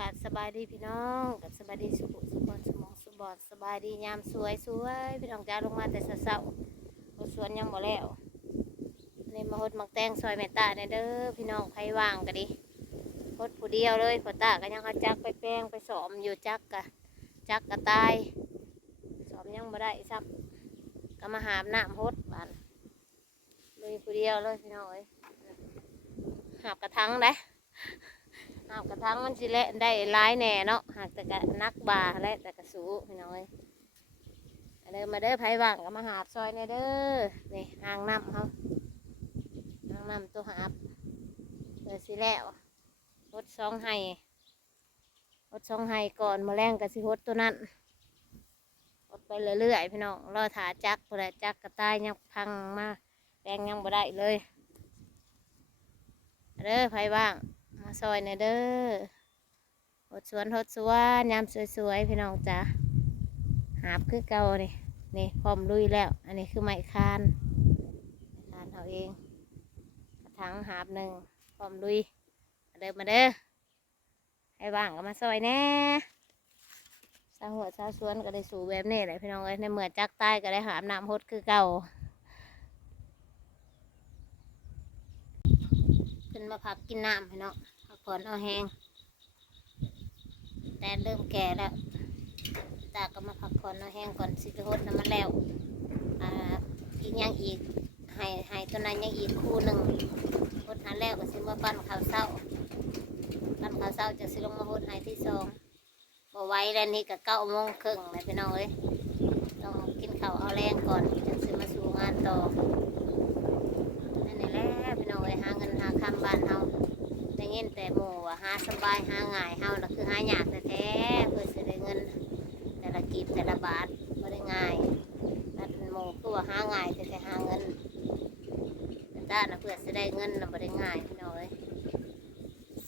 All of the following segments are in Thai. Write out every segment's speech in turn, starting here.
กาศสบายดีพี่น้องกับสบายดีสุขสุบอนสมองสุบอนสบายดียามสวยสวยพี่น้องจ้าลงมาแต่เช้าๆรถสวนยังบ่แล้วนี่มาหดมักแตงซอยแม่ตาในเด้อพี่น้องใครว่างก็ดิหดผู้เดียวเลยพ่อตาก็ยังเอาจักไปแป้งไปสอมอยู่จักกะตายสอมยังบ่ได้ซักก็มาหาบน้ำหดบานเลยผู้เดียวเลยพี่น้องเอ้ยหาบกระทังได้หาบกระทังมันสิเละได้หลายแหน่เนาะหากแต่กะนักบาและแต่กระสูพี่น้องเอ้ยเดินมาเด้อไผว่างก็มาหาบซอยในเด้อนี่หางน้ำเขาหางน้ำตัวหาบเดี๋ยวสิแล้วหดซองไห้หดซองไห้ก่อนมาแรงกับสิหดตัวนั้นหดไปเรื่อยๆพี่น้องรอถาจักพอได้จักกระต่ายยังพังมาแปลงยังบ่ได้เลยเด้อไผว่างมาซอยในเด้อหดสวนยามสวยๆพี่น้องจ้าหาบคือเก่านี่พร้อมลุยแล้วอันนี้คือไม้คานเอาเองกระถางหาบหนึ่งพร้อมลุยมาเด้อให้ว่างก็มาซอยแน่สาวหัวสาวสวนก็ได้สู่แบบนี้แหละพี่น้องเอ้ยในเมื่อจักใต้ก็ได้หาบน้ำหดคือเก่าขึ้นมาพักกินน้ำพี่น้องพักผ่อนเอาแห้งแต่เริ่มแก่แล้วตาก็มาพักผ่อนเอาแห้งก่อนสิไปหดน้ำมันแล้วอีกยังอีกให้ตัวนั้นยังอีกคู่หนึ่งหดหันแล้วก็สิมาปั้นข้าวเศร้าจะสิลงมาหดให้ที่สองบ่ไหว้แล้วนี่ก็9:30เลยพี่น้องเอ้ยต้องกินข้าวเอาแรงก่อนจะสิมาสู่งานต่อนั่นแหละพี่น้องเอ้ยหาเงินหาคำบ้านเฮาได้เงินแต่หมู่ว่าหาสบายหาง่ายเฮาน่ะคือหายากแท้ๆเพื่อสิได้เงินแต่ละกีบแต่ละบาทบ่ได้ง่ายนั่นหมู่คือว่าหาง่ายแต่หาเงินแต่ด้านน่ะเพื่อสิได้เงินน่ะบ่ได้ง่ายพี่น้องเอ้ย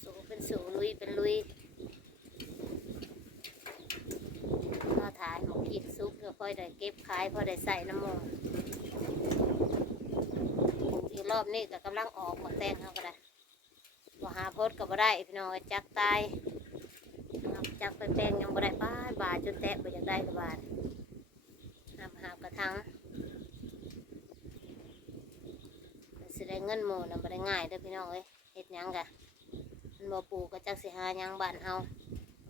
สู้เป็นสู้ลุยเป็นลุยก็ถ่ายหมกกินซุปก็ค่อยได้เก็บขายพอได้ใส่น้ำมันอีกรอบนี้ก็กำลังออกหมกแตงเขาก็ได้บ่หาพดก็บ่ได้พี่น้องจักตายจักไปแปลงยังบ่ได้ป้าบาจนแตะบ่อยากได้กับบาทหาบกระทังสิได้เงินหมู่น่ะบ่ได้ง่ายเด้อพี่น้องเอ้ยเฮ็ดหยังกะมันบ่ปลูกก็จักสิหาหยังบ้านเฮา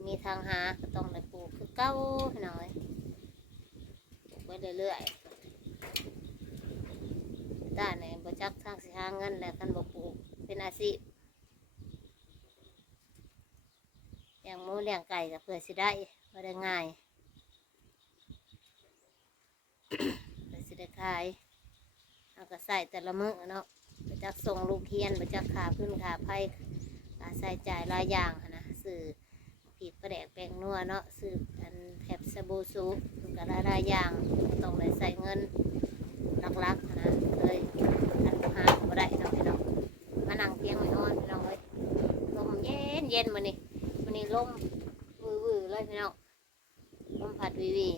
มีทางหาก็ต้องได้ปลูกคือเก่าพี่น้องเอ้ยปลูกไปเรื่อยๆด้านไหนบ่จักทางสิหาเงินแล้วคันบ่ปลูกเป็นอาชีพเลี้ยงหมูเลี้ยงไก่ก็เพื่อสิได้บ่ได้ง่ายเพื่อสิได้ขายเอาก็ใส่แต่ละมื้อเนาะบ่จักส่งลูกเรียนบ่จักค่าพื้นค่าไฟค่าใช้จ่ายหลายอย่างนะซื้อผิดประแดกแป้งนัวเนาะซื้ออันแถบสบู่สูบก็หลายอย่างก็ต้องได้ใส่เงินหลักๆนะเลยอันหาบ่ได้เนาะพี่น้องมานั่งเตียงไม่นอนพี่น้องเอ้ยลมเย็นมื้อนี้ลมวือเลยพี่น้องลมพัดวี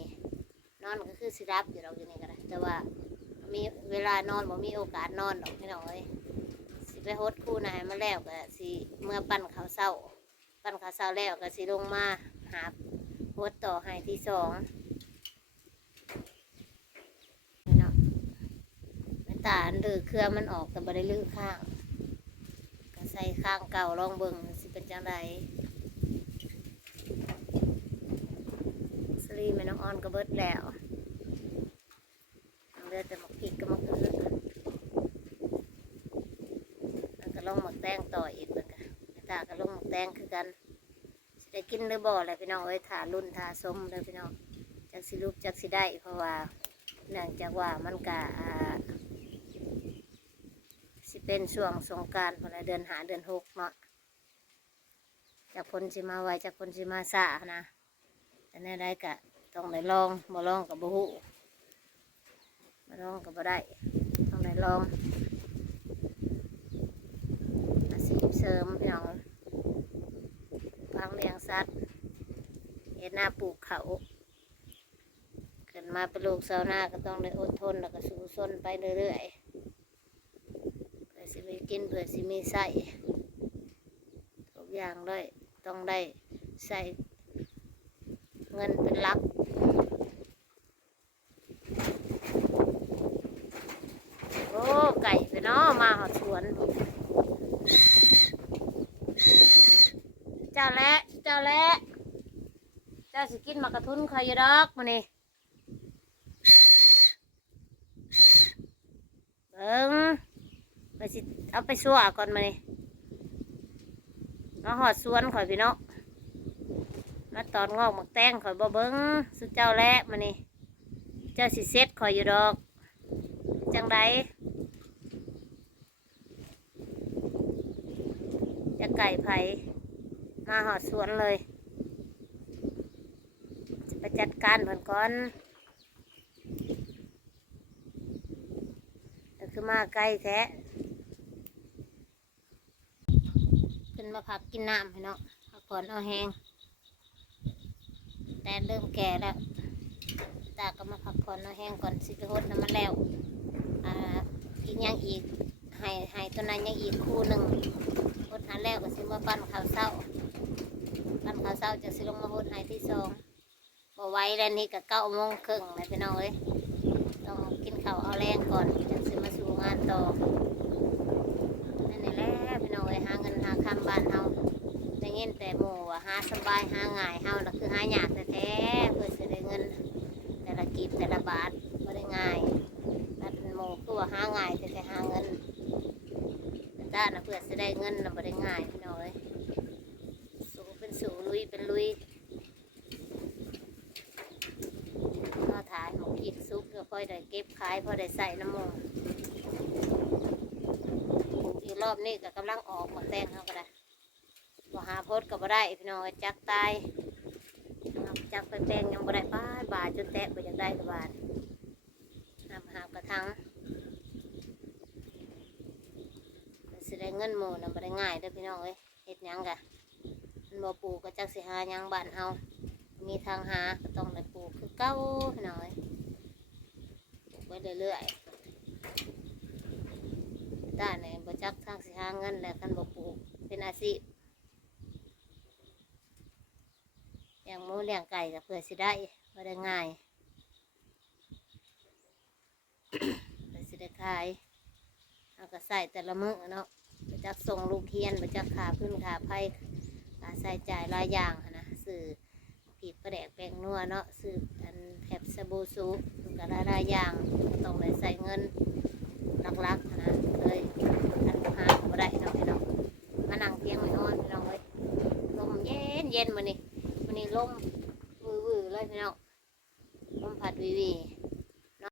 นอนก็คือสิรับอยู่เราอยู่นี่ก็ได้แต่ว่ามีเวลานอนบ่มีโอกาสนอนดอกพี่น้องเอ้ยสิไปฮดคู่ไหนมาแล้วก็สิเมื่อปั้นข้าวเช้าแล้วก็สิลงมาหาฮดต่อให้ที่สองพี่น้องมันตาอันลือเครือมันออกแต่บ่ได้ลือข้างก็ใส่ข้างเก่าลองเบิ่งสิเป็นจังไดสลีแม่น้องออนก็เบิดแล้วเหลือแต่หมกพริกกับหมกอื้อแล้วก็ลงหมกแตงต่ออีกแล้วก็ตาก็ลงหมกแตงคือกันสิได้กินหรือบ่แหละพี่น้องเอ้ยถารุ่นถาสมเลยพี่น้องจักสิรูปจักสิได้เพราะว่าเนื่องจากว่ามันก็สิเป็นช่วงสงกรานต์พอเดือน5เดือน6เนาะจากคนสิมาไวจากคนสิมาสะนะแต่ในได้ก็ต้องได้ลองบ่ลองกับบ่ฮู้บ่ลองกับบ่ได้ต้องได้ลองอาชีพเสริมพี่น้องฟังเลี้ยงสัตว์เฮ็ดนาปลูกเขาเกิดมาเป็นลูกชาวนาก็ต้องได้อดทนแล้วก็สู้ซนไปเรื่อยๆเพื่อสิมีกินเพื่อสิมีใส่ทุกอย่างเลยต้องได้ ใส่เงินเป็นหลักโอ้ไก่ไปเนาะมาหอดสวนเจ้าและเจ้าและเจ้าสิกินมากระทุนใครอยู่ดอกมานี่เบิ้งไปสิเอาไปซัวก่อนมานี่มาหอดสวนข่อยพี่เนาะมาตอนงอกหมักแตงข่อยบ่เบิ้งสุดเจ้าและมานี่เจ้าสิเซ็ตข่อยอยู่ดอกจังไดจะไก่ไผ่มาหอดสวนเลยจะไปจัดการเพิ่นก่อนก็คือมาไกลแท้ขึ้นมาพักกินน้ำให้เนาะพักผ่อนเอาแห้งแต่เริ่มแก่แล้วตาก็มาพักผ่อนเอาแห้งก่อนสิไปหดน้ำมันแล้วอีกยังอีกให้ตัวนั้นยังอีกคู่หนึ่งหดหาแล้วก็สิมาปั้นข้าวเศร้าจะสิลงมาหดให้ที่สองบ่ไหว้แล้วนี่ก็9:30เลยพี่น้องเอ้ยต้องกินข้าวเอาแรงก่อนจะสิมาสู่งานต่อนั่นนี่แหละพี่น้องเอ้ยหาเงินหาคำบ้านเฮาได้เงินแต่หมู่ว่าหาสบายหาง่ายเฮาน่ะคือหายากแท้ๆเพื่อสิได้เงินแต่ละกีบแต่ละบาทบ่ได้ง่ายถ้าเป็นหมู่คือว่าหาง่ายแต่หาเงินแต่ด้านน่ะเพื่อสิได้เงินน่ะบ่ได้ง่ายพี่น้องเอ้ยสู้เป็นสู้ลุยเป็นลุยก็ถ่ายของกินซุปก็ค่อยได้เก็บขายพอได้ใส่น้ำมันอีกรอบนี้ก็กำลังออกมาแต่งเขาก็ได้บ่หาโพดก็บ่ได้พี่น้องจักตายจักไปแปลงยังบ่ได้ป้าบาจนแตะบ่อยากได้กับบาทหาบกระทังสิได้เงินหมู่น่ะบ่ได้ง่ายเด้อพี่น้องเอ้ยเฮ็ดหยังกะมันบ่ปลูกก็จักสิหาหยังบ้านเฮามีทางหาก็ต้องได้ปลูกคือเก้าหน่อยปลูกไปเรื่อยๆด้านไหนบ่จักทางสิหาเงินแล้วคันบ่ปลูกเป็นอาชีพอย่างหมูเลี้ยงไก่ก็เพื่อสิได้บ่ได้ง่ายเพื่อสิได้ขายเอาก็ใส่แต่ละมื้อเนาะบ่จักส่งลูกเรียนบ่จักค่าพื้นค่าไฟค่าใช้จ่ายหลายอย่างนะซื้อผิดประแดกแปลงนัวเนาะซื้ออันแถบสบู่สูบก็หลายอย่างก็ต้องได้ใส่เงินหลักๆนะเลยอันหาบ่ได้เนาะพี่น้องมานั่งเตียงไม่นอนพี่น้องเลยลมเย็นมื้อนี้ลมวือเลยพี่น้องลมพัดวี